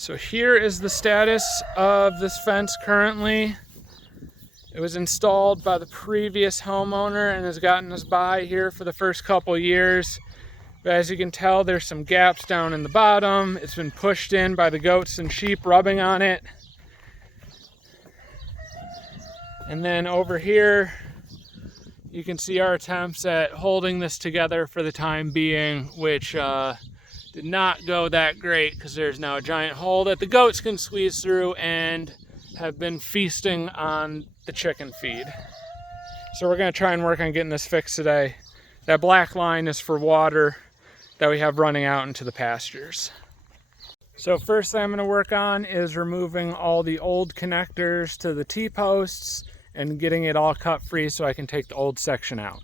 So here is the status of this fence currently. It was installed by the previous homeowner and has gotten us by here for the first couple years. But as you can tell, there's some gaps down in the bottom. It's been pushed in by the goats and sheep rubbing on it. And then over here, you can see our attempts at holding this together for the time being, which did not go that great because there's now a giant hole that the goats can squeeze through and have been feasting on the chicken feed. So we're going to try and work on getting this fixed today. That black line is for water that we have running out into the pastures. So first thing I'm going to work on is removing all the old connectors to the T-posts and getting it all cut free so I can take the old section out.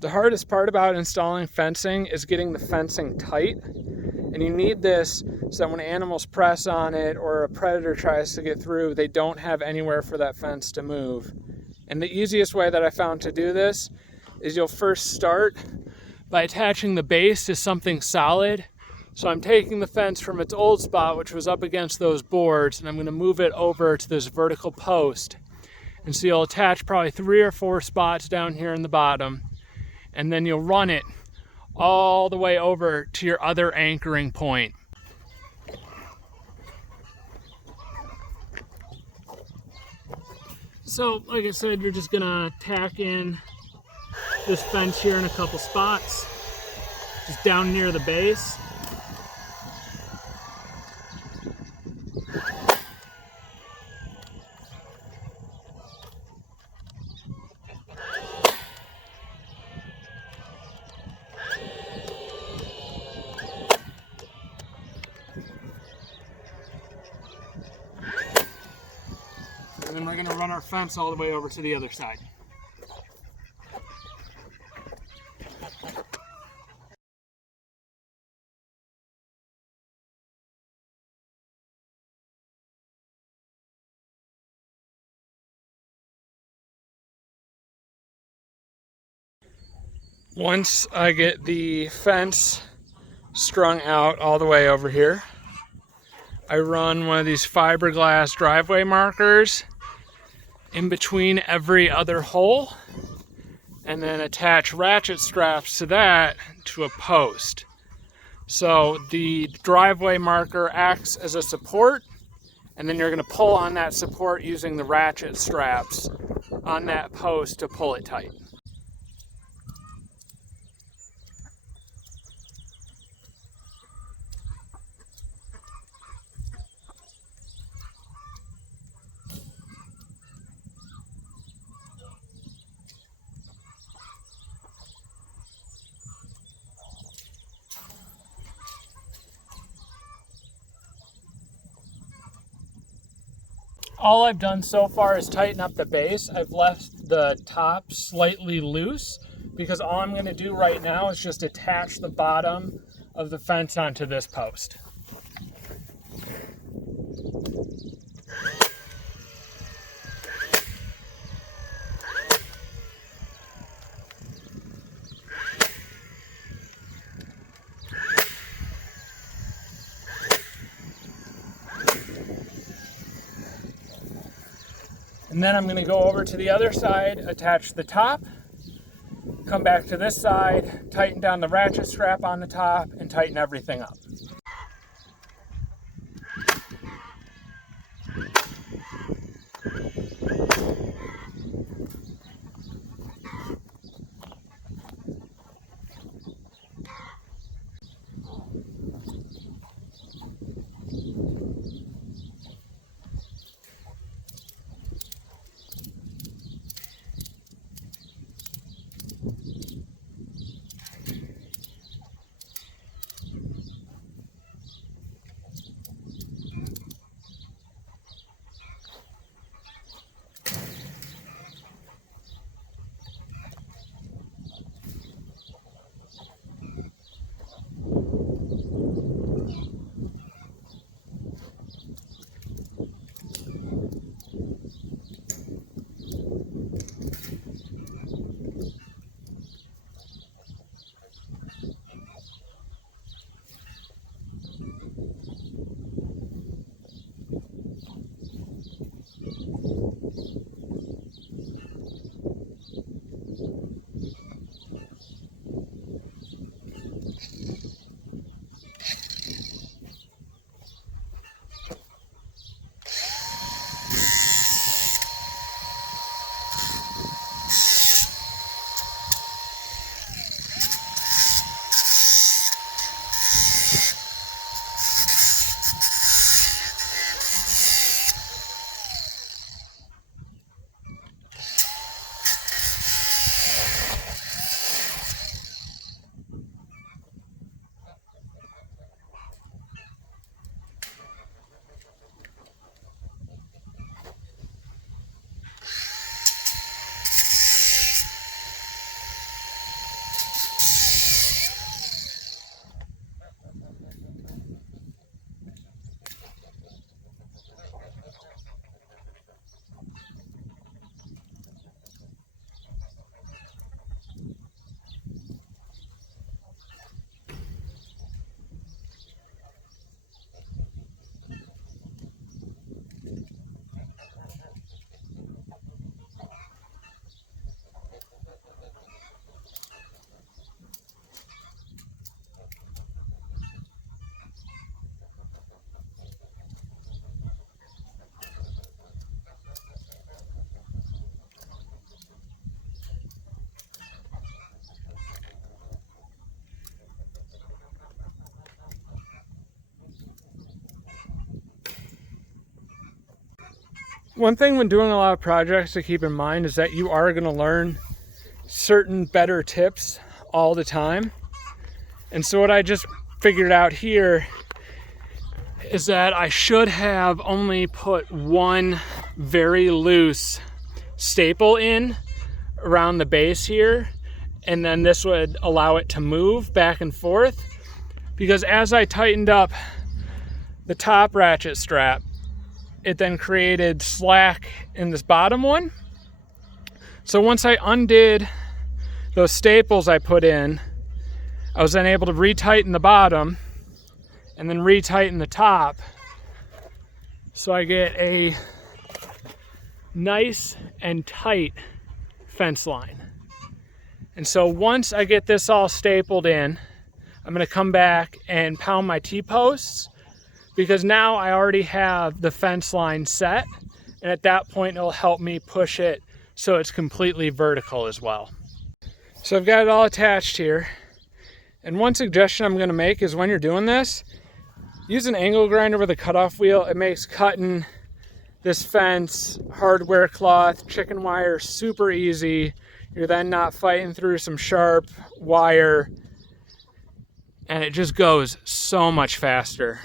The hardest part about installing fencing is getting the fencing tight, and you need this so that when animals press on it or a predator tries to get through, they don't have anywhere for that fence to move. And the easiest way that I found to do this is you'll first start by attaching the base to something solid. So I'm taking the fence from its old spot, which was up against those boards, and I'm going to move it over to this vertical post. And so you'll attach probably 3 or 4 spots down here in the bottom, and then you'll run it all the way over to your other anchoring point. So, like I said, you're just gonna tack in this fence here in a couple spots, just down near the base. And then we're going to run our fence all the way over to the other side. Once I get the fence strung out all the way over here, I run one of these fiberglass driveway markers in between every other hole, and then attach ratchet straps to that to a post. So the driveway marker acts as a support, and then you're going to pull on that support using the ratchet straps on that post to pull it tight. all I've done so far is tighten up the base. I've left the top slightly loose because all I'm going to do right now is just attach the bottom of the fence onto this post. And then I'm going to go over to the other side, attach the top, come back to this side, tighten down the ratchet strap on the top, and tighten everything up. One thing when doing a lot of projects to keep in mind is that you are going to learn certain better tips all the time. And so what I just figured out here is that I should have only put one very loose staple in around the base here, and then this would allow it to move back and forth, because as I tightened up the top ratchet strap, it then created slack in this bottom one. So once I undid those staples I put in, I was then able to retighten the bottom and then retighten the top, so I get a nice and tight fence line. And so once I get this all stapled in, I'm going to come back and pound my T-posts, because now I already have the fence line set, and at that point it'll help me push it so it's completely vertical as well. So I've got it all attached here, and one suggestion I'm going to make is when you're doing this, use an angle grinder with a cutoff wheel. It makes cutting this fence, hardware cloth, chicken wire super easy. You're then not fighting through some sharp wire, and it just goes so much faster.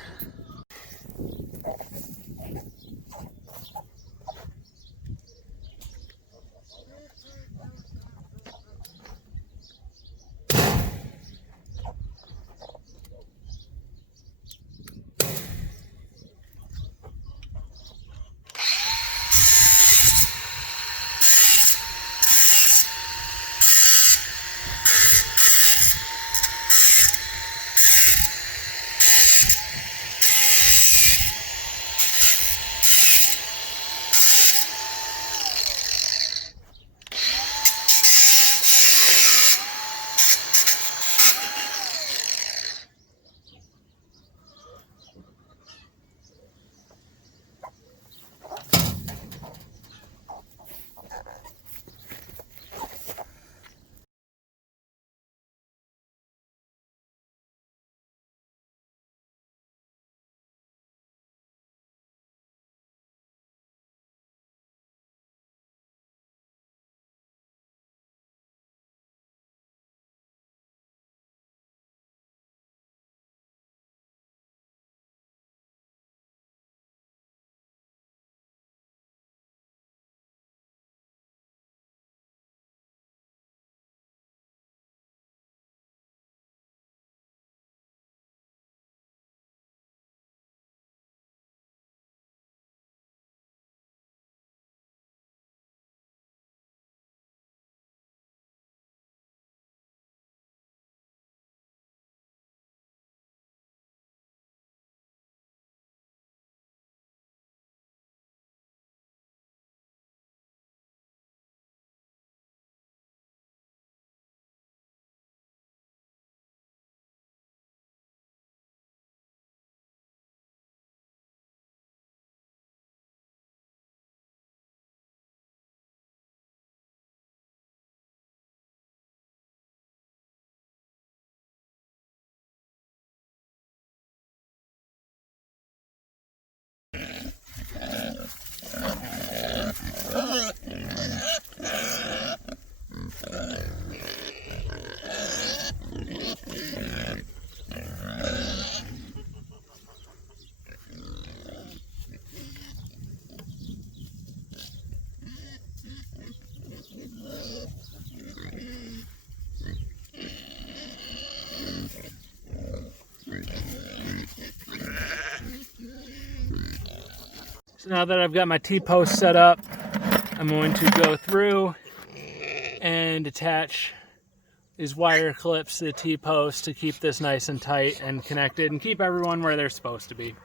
So now that I've got my T-post set up, I'm going to go through and attach these wire clips to the T-post to keep this nice and tight and connected and keep everyone where they're supposed to be.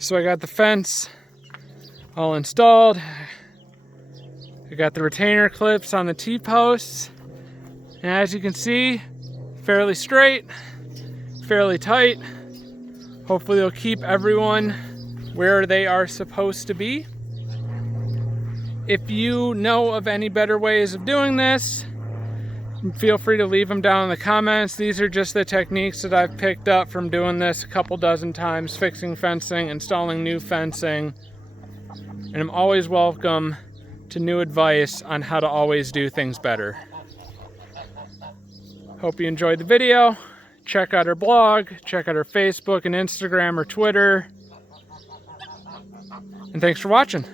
So I got the fence all installed. I got the retainer clips on the T-posts. And as you can see, fairly straight, fairly tight. Hopefully they'll keep everyone where they are supposed to be. If you know of any better ways of doing this, feel free to leave them down in the comments. These are just the techniques that I've picked up from doing this a couple dozen times, fixing fencing, installing new fencing. And I'm always welcome to new advice on how to always do things better. Hope you enjoyed the video. Check out our blog, check out our Facebook and Instagram or Twitter. And thanks for watching.